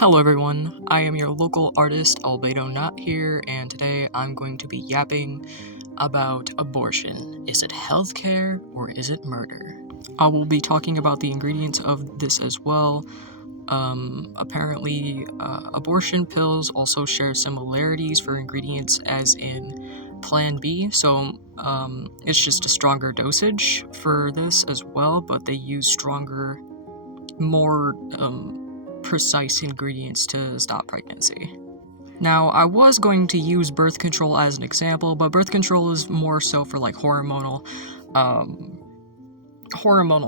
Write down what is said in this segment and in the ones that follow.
Hello everyone, I am your local artist Albedo Not here, and today I'm going to be yapping about abortion. Is it healthcare or is it murder? I will be talking about the ingredients of this as well. Apparently, abortion pills also share similarities for ingredients as in Plan B, so it's just a stronger dosage for this as well, but they use stronger, more precise ingredients to stop pregnancy. Now, I was going to use birth control as an example, but birth control is more so for like hormonal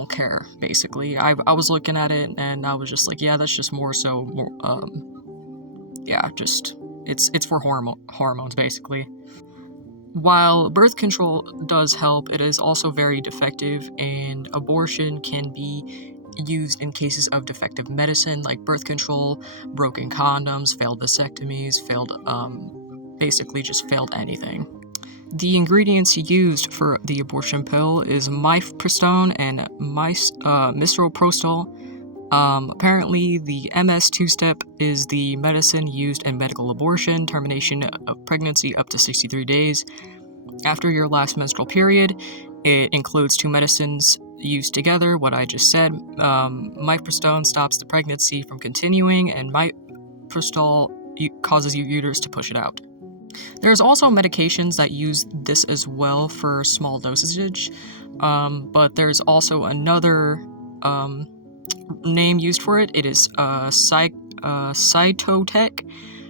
care, basically. I was looking at it and I was just like, yeah, that's just more so, it's for hormones, basically. While birth control does help, it is also very defective, and abortion can be used in cases of defective medicine like birth control, broken condoms, failed vasectomies, basically just failed anything. The ingredients used for the abortion pill is mifepristone and misoprostol. Apparently, the MS two-step is the medicine used in medical abortion, termination of pregnancy up to 63 days. After your last menstrual period, it includes two medicines used together, what I just said. Mifepristone stops the pregnancy from continuing, and misoprostol causes your uterus to push it out. There's also medications that use this as well for small dosage, but there's also another name used for it. It is cytotec.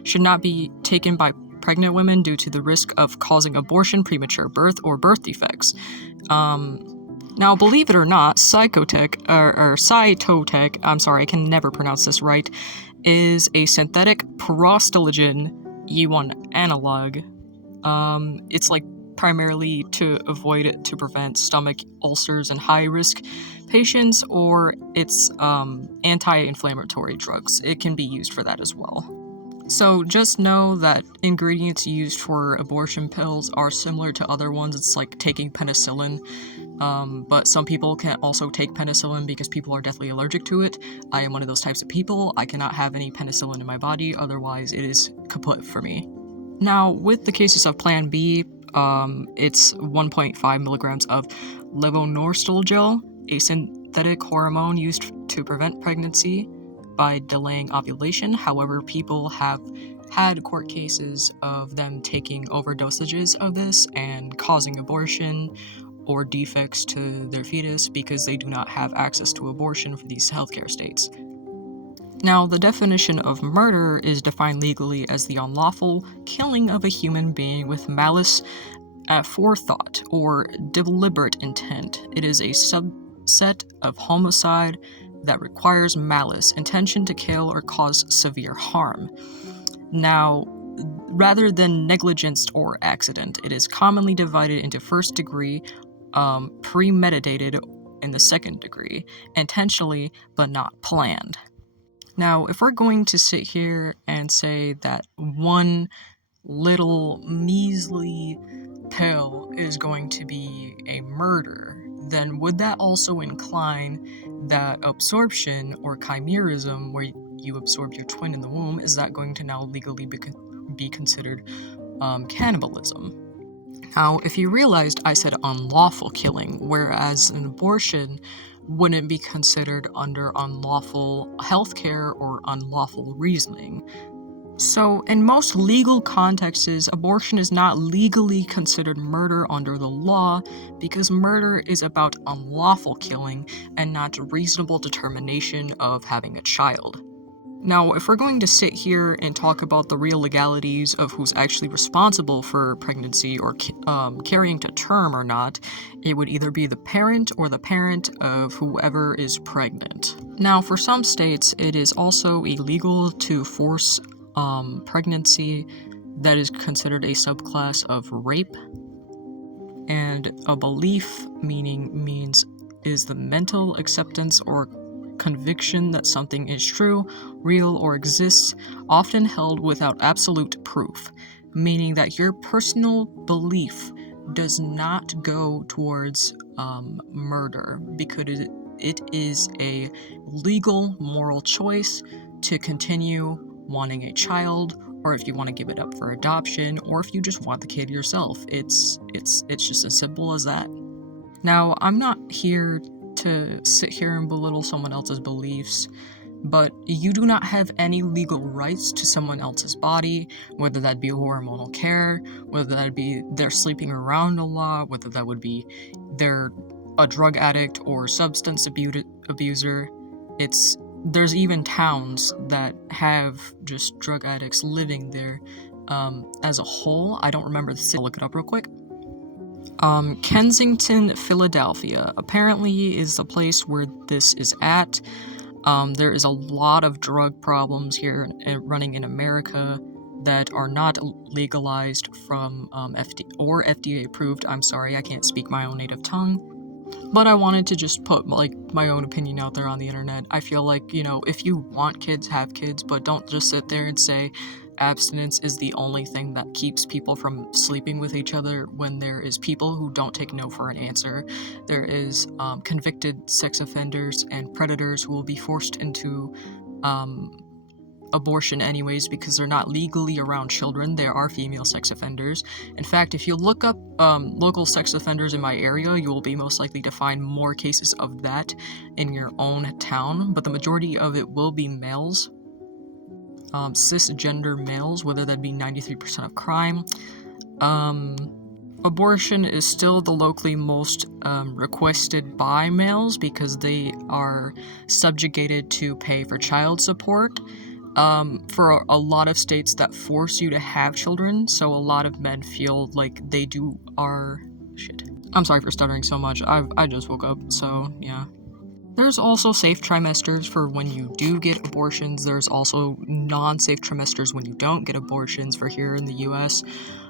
Should not be taken by pregnant women due to the risk of causing abortion, premature birth, or birth defects. Now, believe it or not, cytotec, I'm sorry, I can never pronounce this right, is a synthetic prostanogen E1 analog. It's like primarily to prevent stomach ulcers in high-risk patients, or it's anti-inflammatory drugs. It can be used for that as well. So just know that ingredients used for abortion pills are similar to other ones. It's like taking penicillin, but some people can also take penicillin because people are deathly allergic to it. I am one of those types of people. I cannot have any penicillin in my body, otherwise it is kaput for me. Now, with the cases of Plan B, it's 1.5 milligrams of levonorgestrel gel, a synthetic hormone used to prevent pregnancy by delaying ovulation. However, people have had court cases of them taking overdosages of this and causing abortion or defects to their fetus because they do not have access to abortion for these healthcare states. Now, the definition of murder is defined legally as the unlawful killing of a human being with malice aforethought or deliberate intent. It is a subset of homicide that requires malice, intention to kill or cause severe harm. Now, rather than negligence or accident, it is commonly divided into first degree, premeditated in the second degree, intentionally but not planned. Now, if we're going to sit here and say that one little measly pill is going to be a murder, then would that also incline that absorption or chimerism, where you absorb your twin in the womb, is that going to now legally be considered cannibalism? Now, if you realized I said unlawful killing, whereas an abortion wouldn't be considered under unlawful healthcare or unlawful reasoning. So, in most legal contexts, abortion is not legally considered murder under the law because murder is about unlawful killing and not reasonable determination of having a child. Now, if we're going to sit here and talk about the real legalities of who's actually responsible for pregnancy or carrying to term or not, it would either be the parent or the parent of whoever is pregnant. Now, for some states, it is also illegal to force pregnancy that is considered a subclass of rape. And a belief means is the mental acceptance or conviction that something is true, real, or exists, often held without absolute proof, meaning that your personal belief does not go towards murder because it is a legal moral choice to continue wanting a child, or if you want to give it up for adoption, or if you just want the kid yourself. It's just as simple as that. Now, I'm not here to sit here and belittle someone else's beliefs, but you do not have any legal rights to someone else's body, whether that be hormonal care, whether that be they're sleeping around a lot, whether that would be they're a drug addict or substance abuser. There's even towns that have just drug addicts living there. As a whole, I don't remember the city. I'll look it up real quick. Kensington, Philadelphia, apparently is the place where this is at. There is a lot of drug problems here running in America that are not legalized from FDA approved. I'm sorry, I can't speak my own native tongue. But I wanted to just put my own opinion out there on the internet. I feel like, if you want kids, have kids, but don't just sit there and say abstinence is the only thing that keeps people from sleeping with each other, when there is people who don't take no for an answer. There is convicted sex offenders and predators who will be forced into abortion anyways because they're not legally around children. There are female sex offenders. In fact, if you look up local sex offenders in my area, you will be most likely to find more cases of that in your own town, but the majority of it will be males. Cisgender males, whether that be 93% of crime. Abortion is still the locally most requested by males because they are subjugated to pay for child support. For a lot of states that force you to have children, so a lot of men feel like they shit. I'm sorry for stuttering so much. I just woke up, so yeah. There's also safe trimesters for when you do get abortions. There's also non-safe trimesters when you don't get abortions for here in the US.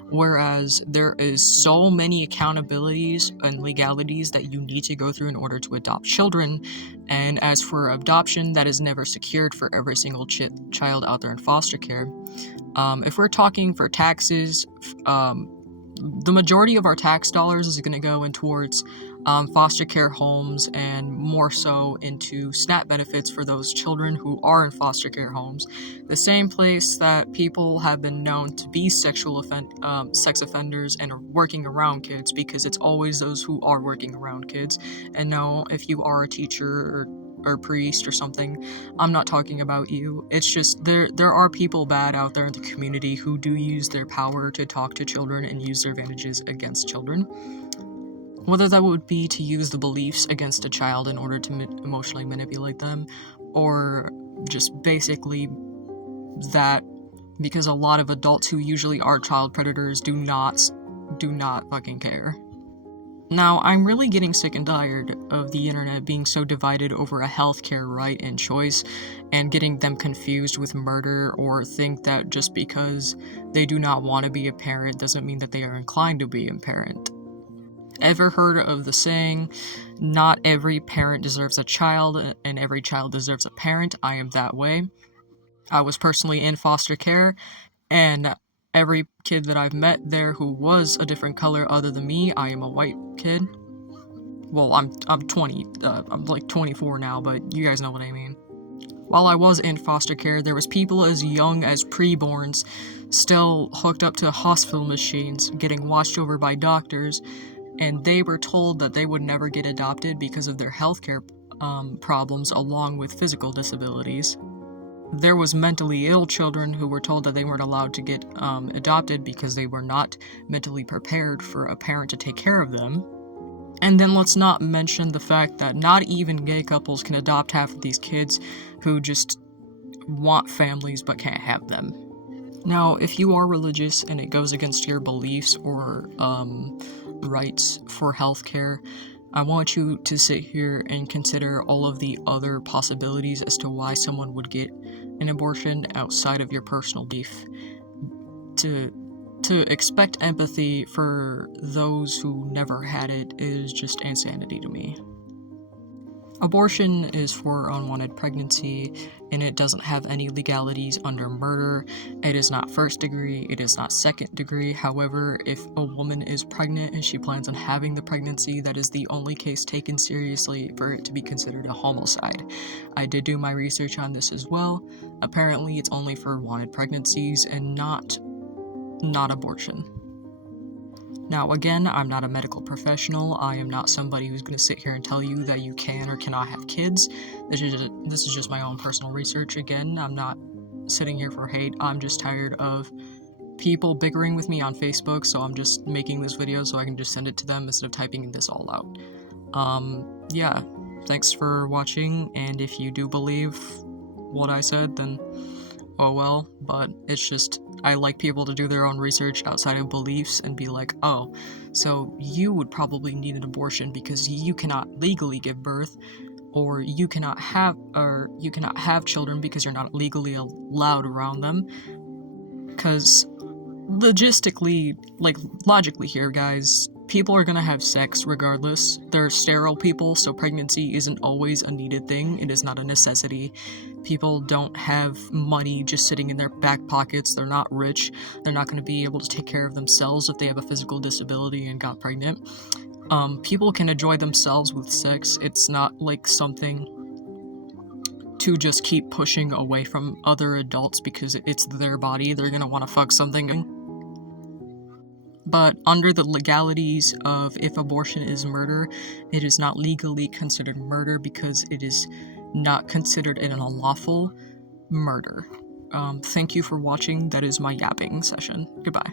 Whereas there is so many accountabilities and legalities that you need to go through in order to adopt children. And as for adoption, that is never secured for every single child out there in foster care. If we're talking for taxes, the majority of our tax dollars is going to go in towards foster care homes, and more so into SNAP benefits for those children who are in foster care homes. The same place that people have been known to be sex offenders and are working around kids, because it's always those who are working around kids. And no, if you are a teacher or priest or something, I'm not talking about you. It's just there are people bad out there in the community who do use their power to talk to children and use their advantages against children. Whether that would be to use the beliefs against a child in order to emotionally manipulate them, or just basically that, because a lot of adults who usually are child predators do not fucking care. Now, I'm really getting sick and tired of the internet being so divided over a healthcare right and choice, and getting them confused with murder, or think that just because they do not want to be a parent doesn't mean that they are inclined to be a parent. Ever heard of the saying, not every parent deserves a child and every child deserves a parent? I am that way. I was personally in foster care, and every kid that I've met there who was a different color other than me, I am a white kid. Well, I'm 20, I'm like 24 now, but you guys know what I mean. While I was in foster care, there was people as young as preborns still hooked up to hospital machines, getting watched over by doctors, and they were told that they would never get adopted because of their healthcare problems along with physical disabilities. There was mentally ill children who were told that they weren't allowed to get adopted because they were not mentally prepared for a parent to take care of them. And then let's not mention the fact that not even gay couples can adopt half of these kids who just want families but can't have them. Now, if you are religious and it goes against your beliefs or rights for healthcare, I want you to sit here and consider all of the other possibilities as to why someone would get an abortion outside of your personal belief. To expect empathy for those who never had it is just insanity to me. Abortion is for unwanted pregnancy, and it doesn't have any legalities under murder. It is not first degree, it is not second degree. However, if a woman is pregnant and she plans on having the pregnancy, that is the only case taken seriously for it to be considered a homicide. I did do my research on this as well. Apparently, it's only for wanted pregnancies and not abortion. Now, again, I'm not a medical professional. I am not somebody who's going to sit here and tell you that you can or cannot have kids. This is just my own personal research. Again, I'm not sitting here for hate. I'm just tired of people bickering with me on Facebook, so I'm just making this video so I can just send it to them instead of typing this all out. Yeah, thanks for watching, and if you do believe what I said, then oh well, but it's just, I like people to do their own research outside of beliefs and be like, oh, so you would probably need an abortion because you cannot legally give birth, or you cannot have children because you're not legally allowed around them. Because logically here, guys, people are gonna have sex regardless. They're sterile people, so pregnancy isn't always a needed thing. It is not a necessity. People don't have money just sitting in their back pockets. They're not rich. They're not going to be able to take care of themselves if they have a physical disability and got pregnant. People can enjoy themselves with sex. It's not like something to just keep pushing away from other adults because it's their body. They're gonna want to fuck something. But under the legalities of if abortion is murder, it is not legally considered murder because it is not considered an unlawful murder. Thank you for watching. That is my yapping session. Goodbye.